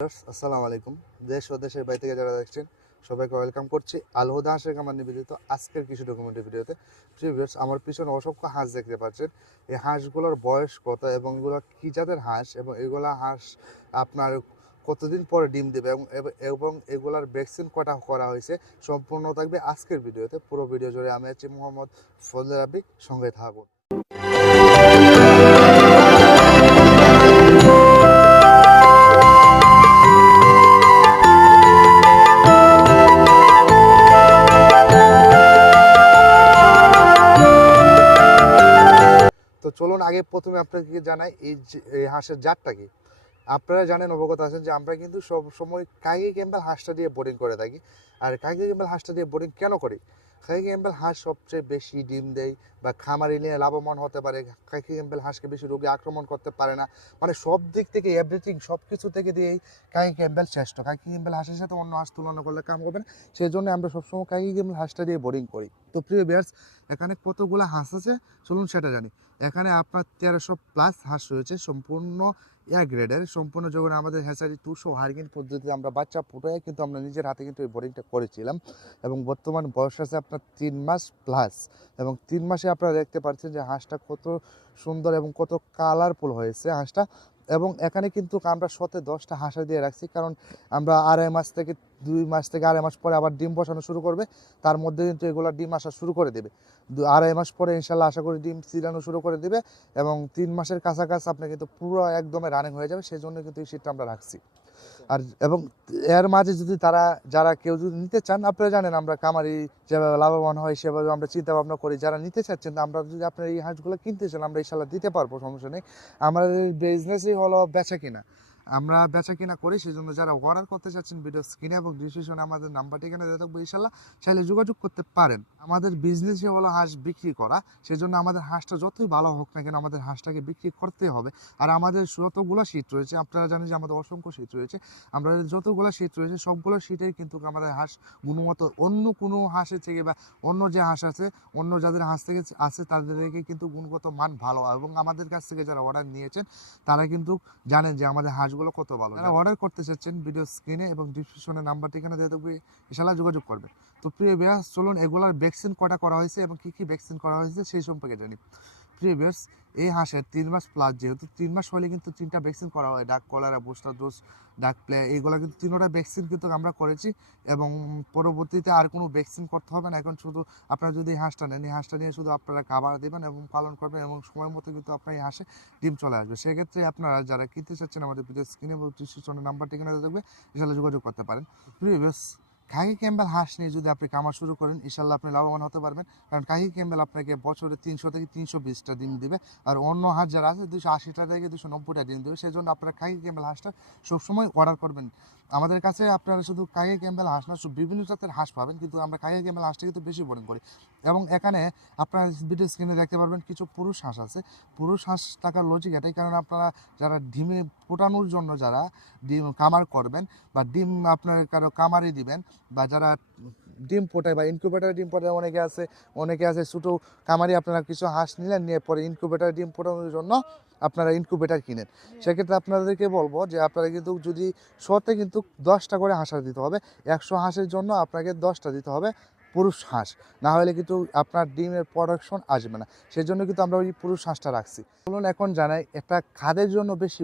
আসসালামু আলাইকুম। দেশ ও দেশের বাড়ি থেকে যারা দেখছেন, সবাইকে ওয়েলকাম করছি। আলহুদা হাঁসের কামার নিবেদিত আজকের কিছু ডকুমেন্টারি ভিডিওতে। ভিউয়ার্স আমার পিছনে অসংখ্য হাঁস দেখতে পাচ্ছেন। এই হাঁসগুলোর বয়স কত এবং এগুলো কি জাতের হাঁস এবং এগুলা হাঁস আপনার কতদিন পরে ডিম দেবে এবং এবং এগুলার ভ্যাকসিন কটা করা হয়েছে সম্পূর্ণ থাকবে আজকের ভিডিওতে। পুরো ভিডিও জুড়ে আমি আছি মোহাম্মদ ফজল রাব্বি, সঙ্গে থাকুন। প্রথমে আপনাকে জানাই এই হাঁসের জাতটা কি? আপনারা জানেন, অবগত আছেন যে আমরা কিন্তু সব সময় কাইগে ক্যাম্বেল হাঁসটা দিয়ে বোরিং করে থাকি। আর কাইগে ক্যাম্বেল হাঁসটা দিয়ে বোরিং কেন করি? কাইগে ক্যাম্বেল হাঁস সবচেয়ে বেশি ডিম দেয় বা খামারি নিয়ে লাভবান হতে পারে? কাকি ক্যাম্বেল হাঁসকে বেশি রোগে আক্রমণ করতে পারে না? মানে সব দিক থেকে এভরিথিং সব কিছু থেকে দিয়েই কাইগে ক্যাম্বেল শ্রেষ্ঠ। কাকি ক্যাম্বেল হাঁসের সাথে অন্য হাঁস তুলনা করলে কাম হবে না? সেই জন্য আমরা সবসময় কাইগে ক্যাম্বেল হাঁসটা দিয়ে বোরিং করি। তো প্রিয় বিয়ার্স এখানে কতগুলো হাঁস আছে? চলুন সেটা জানি। এখানে আপনার তেরোশো প্লাস হাঁস রয়েছে, সম্পূর্ণ এয়ার গ্রেডের সম্পূর্ণ যখন আমাদের হ্যাচারি টুশো হার্গিন পদ্ধতিতে আমরা বাচ্চা ফুটাই, কিন্তু আমরা নিজের হাতে কিন্তু এই বোরিংটা করেছিলাম। এবং বর্তমান বয়স আছে আপনার তিন মাস প্লাস এবং তিন মাসে আপনারা দেখতে পাচ্ছেন যে হাঁসটা কত সুন্দর এবং কত কালারফুল হয়েছে হাঁসটা। এবং এখানে কিন্তু আমরা সতে দশটা হাঁসা দিয়ে রাখছি, কারণ আমরা আড়াই মাস থেকে দুই মাস থেকে আড়াই মাস পরে আবার ডিম বসানো শুরু করবে, তার মধ্যে কিন্তু এগুলো ডিম আসা শুরু করে দেবে। আড়াই মাস পরে ইনশাল্লাহ আশা করি ডিম ছিটানো শুরু করে দেবে এবং তিন মাসের কাছাকাছি আপনার কিন্তু পুরো একদমে রানিং হয়ে যাবে সেই জন্য কিন্তু এই শীতটা আমরা রাখছি। আর এবং এর মাঝে যদি তারা, যারা কেউ যদি নিতে চান, আপনারা জানেন আমরা কামারি যেভাবে লাভবান হয়, সেভাবে আমরা চিন্তা ভাবনা করি। যারা নিতে চাচ্ছেন, আমরা যদি আপনার এই হাঁসগুলো কিনতে চান, আমরা ইনশাল্লাহ দিতে পারব, সমস্যা নেই। আমাদের বিজনেসই হলো বেচা কিনা। আমরা বেচা কিনা করি সেই জন্য যারা অর্ডার করতে চাচ্ছেন ভিডিও স্ক্রিনে এবং ডিসক্রিপশনে আমাদের নাম্বারটি এখানে দিয়ে থাকব ইনশাল্লাহ চাইলে যোগাযোগ করতে পারেন। আমাদের বিজনেসই হলো হাঁস বিক্রি করা সেই জন্য আমাদের হাঁসটা যতই ভালো হোক না কেন আমাদের হাঁসটাকে বিক্রি করতে হবে। আর আমাদের যতগুলো শীত রয়েছে, আপনারা জানেন যে আমাদের অসংখ্য শীত রয়েছে, আমরা যতগুলো শীত রয়েছে, সবগুলো শীতেই কিন্তু আমাদের হাঁস গুণমত অন্য কোনো হাঁসের থেকে বা অন্য যে হাঁস আছে, অন্য যাদের হাঁস থেকে আছে, তাদেরকে কিন্তু গুণগত মান ভালো। এবং আমাদের কাছ থেকে যারা অর্ডার নিয়েছেন, তারা কিন্তু জানেন যে আমাদের হাঁসগুলো কত ভালো? যারা অর্ডার করতে চাচ্ছেন ভিডিও স্ক্রিনে এবং ডিসক্রিপশনে নাম্বারটি এখানে দিয়ে দেবো ইনশাল্লাহ যোগাযোগ করবে। তো প্রিয় বিয়াস চলুন এগুলার ভ্যাকসিন কটা করা হয়েছে এবং কি কি ভ্যাকসিন করা হয়েছে সেই সম্পর্কে জানি। প্রিয় বিয়াস এই হাঁসের তিন মাস প্লাস যেহেতু তিন মাস হলে কিন্তু তিনটা ভ্যাকসিন করা হয়, duck cholera booster dose duck plague এইগুলো কিন্তু তিনোটা ভ্যাকসিন কিন্তু আমরা করেছি এবং পরবর্তীতে আর কোনো ভ্যাকসিন করতে হবে না। এখন শুধু আপনারা যদি হাঁসটা নেন, এই হাঁসটা নিয়ে শুধু আপনারা খাবার দেবেন এবং পালন করবেন এবং সময় মতো কিন্তু আপনার এই হাঁসে ডিম চলে আসবে। সেক্ষেত্রে আপনারা যারা কিনতে চাচ্ছেন আমাদের ভিডিও স্ক্রিনে নাম্বারটি এখানে থাকবে ইনশাল্লাহ যোগাযোগ করতে পারেন। প্রিভিয়াস খাহি ক্যাম্বেল হাঁস নিয়ে যদি আপনি কামার শুরু করেন ইনশাল্লাহ আপনি লাভবান হতে পারবেন। কারণ কাহি ক্যাম্বেল আপনাকে বছরে তিনশো থেকে তিনশো বিশটা ডিম দিবে। আর অন্য হাঁস যারা আছে দুশো আশিটা থেকে দুশো নব্বইটা ডিম দেবে। সেই জন্য আপনারা কাহি ক্যাম্বেল হাঁসটা সবসময় অর্ডার করবেন। আমাদের কাছে আপনারা শুধু কাহি ক্যাম্বেল হাঁস না বিভিন্ন জাতের হাঁস পাবেন। কিন্তু আমরা কাহি ক্যাম্বেল হাঁসটা কিন্তু বেশি বোরিং করি। এবং এখানে আপনারা ভিডিও স্ক্রিনে দেখতে পারবেন কিছু পুরুষ হাঁস আছে। পুরুষ হাঁস টাকার লজিক এটাই। কারণ আপনারা যারা ডিমে ফোটানোর জন্য যারা ডিম কামার করবেন বা ডিম আপনার কারও কামারে দিবেন বা যারা ডিম ফোটায় বা ইনকিউবেটার ডিম ফোটায়, অনেকে আছে অনেকে আছে ছোটো কামারি আপনারা কিছু হাঁস নিলেন, নিয়ে পরে ইনকিউবেটার ডিম ফোটানোর জন্য আপনারা ইনকিউবেটার কিনেন। সেক্ষেত্রে আপনাদেরকে বলব যে আপনারা কিন্তু যদি শতে কিন্তু দশটা করে হাঁস দিতে হবে, একশো হাঁসের জন্য আপনাকে দশটা দিতে হবে পুরুষ হাঁস। না হলে কিন্তু আপনার ডিমের প্রোডাকশন আসবে না। সেই জন্য কিন্তু আমরা ওই পুরুষ হাঁসটা রাখছি। বলুন এখন জানাই, একটা খাদের জন্য বেশি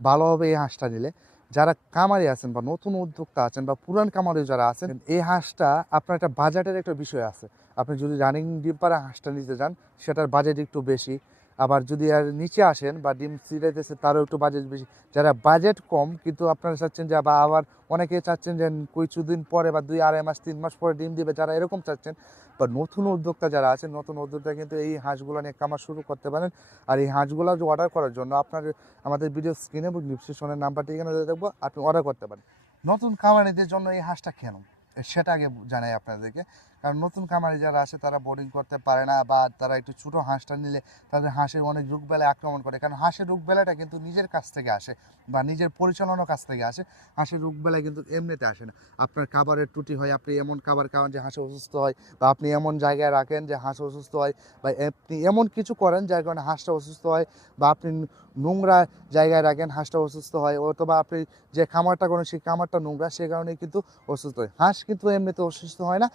ভালো হবে এই হাঁসটা নিলে। যারা কামারে আছেন বা নতুন উদ্যোক্তা আছেন বা পুরান কামারে যারা আছেন, এই হাঁসটা আপনার একটা বাজেটের একটা বিষয় আছে। আপনি যদি রানিং ডিম হাঁসটা নিতে যান, সেটার বাজেট একটু বেশি। আবার যদি আর নিচে আসেন বা ডিম সিরাইতেছে তারও একটু বাজেট বেশি। যারা বাজেট কম, কিন্তু আপনারা চাচ্ছেন যে, বা আবার অনেকে চাচ্ছেন যে কিছুদিন পরে বা দুই, আড়াই মাস, তিন মাস পরে ডিম দিবে, যারা এরকম চাচ্ছেন। বা নতুন উদ্যোক্তা যারা আছেন, নতুন উদ্যোক্তা কিন্তু এই হাঁসগুলো নিয়ে কামার শুরু করতে পারেন। আর এই হাঁসগুলো অর্ডার করার জন্য আপনার আমাদের ভিডিও স্ক্রিনে এবং ডিসক্রিপশনের নাম্বারটি এখানে দেখব, আপনি অর্ডার করতে পারেন। নতুন কামারিদের জন্য এই হাঁসটা কেন সেটা আগে জানাই আপনাদেরকে। কারণ নতুন খামারে যারা আসে, তারা বোর্ডিং করতে পারে না বা তারা একটু ছোটো হাঁসটা নিলে তাদের হাঁসের অনেক রোগ বেলায় আক্রমণ করে। কারণ হাঁসের রোগ বেলাটা কিন্তু নিজের কাছ থেকে আসে বা নিজের পরিচালনার কাছ থেকে আসে। হাঁসের রোগ বেলায় কিন্তু এমনিতে আসে না। আপনার খাবারের ত্রুটি হয়, আপনি এমন খাবার খাওয়ান যে হাঁস অসুস্থ হয় বা আপনি এমন জায়গায় রাখেন যে হাঁস অসুস্থ হয় বা আপনি এমন কিছু করেন যার কারণে হাঁসটা অসুস্থ হয় বা আপনি নোংরা জায়গায় রাখেন, হাঁসটা অসুস্থ হয় অথবা আপনি যে খামারটা করেন, সেই খামারটা নোংরা, সে কারণে কিন্তু অসুস্থ হয়। হাঁস কিন্তু এমনিতে অসুস্থ হয় না।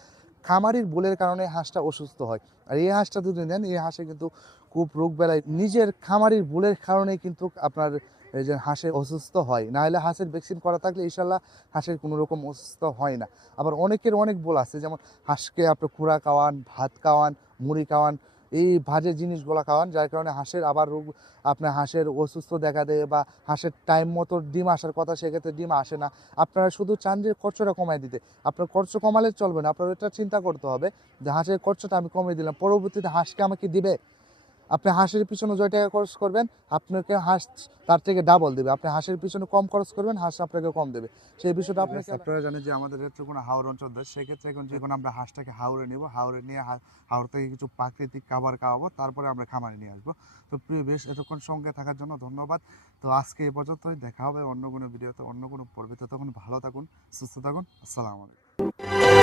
খামারির ভুলের কারণে হাঁসটা অসুস্থ হয়। আর এই হাঁসটা যদি নেন, এই হাঁসে কিন্তু খুব রোগ বেলায় নিজের খামারির ভুলের কারণে কিন্তু আপনার এই যে হাঁসে অসুস্থ হয়। না হলে হাঁসের ভ্যাকসিন করা থাকলে ইনশাল্লাহ হাঁসের কোনো রকম অসুস্থ হয় না। আবার অনেকের অনেক বোল আছে, যেমন হাঁসকে আপনি খুঁড়া খাওয়ান, ভাত খাওয়ান, মুড়ি খাওয়ান এই ভাজে জিনিসগুলো খাওয়ান, যার কারণে হাঁসের আবার রোগ, আপনার হাঁসের অসুস্থ দেখা দেয় বা হাঁসের টাইম মতো ডিম আসার কথা, সেক্ষেত্রে ডিম আসে না। আপনারা শুধু চান যে খরচটা কমায় দিতে। আপনার খরচ কমালে চলবে না, আপনার এটা চিন্তা করতে হবে যে হাঁসের খরচটা আমি কমিয়ে দিলাম, পরবর্তীতে হাঁসকে আমাকে দিবে? আপনি হাঁসের পিছনে যত টাকা খরচ করবেন আপনাকে হাঁস তার থেকে ডাবল দেবে। আপনি হাঁসের পিছনে কম খরচ করবেন হাঁস আপনাকে কম দেবে। সেই বিষয়টা আপনাকে আপনারা জানেন যে আমাদের নেত্রকোনা হাওড় অঞ্চল দেশ সেক্ষেত্রে এখন যখন আমরা হাঁসটাকে হাওড়ে নিব হাওড়ে নিয়ে হাওড় থেকে কিছু প্রাকৃতিক খাবার খাওয়াবো তারপরে আমরা খামারে নিয়ে আসব। তো প্রিয় বেশ এতক্ষণ সঙ্গে থাকার জন্য ধন্যবাদ। তো আজকে এ পর্যন্তই দেখা হবে অন্য কোনো ভিডিওতে অন্য কোনো পর্বে। তখন ভালো থাকুন সুস্থ থাকুন আসসালামু আলাইকুম।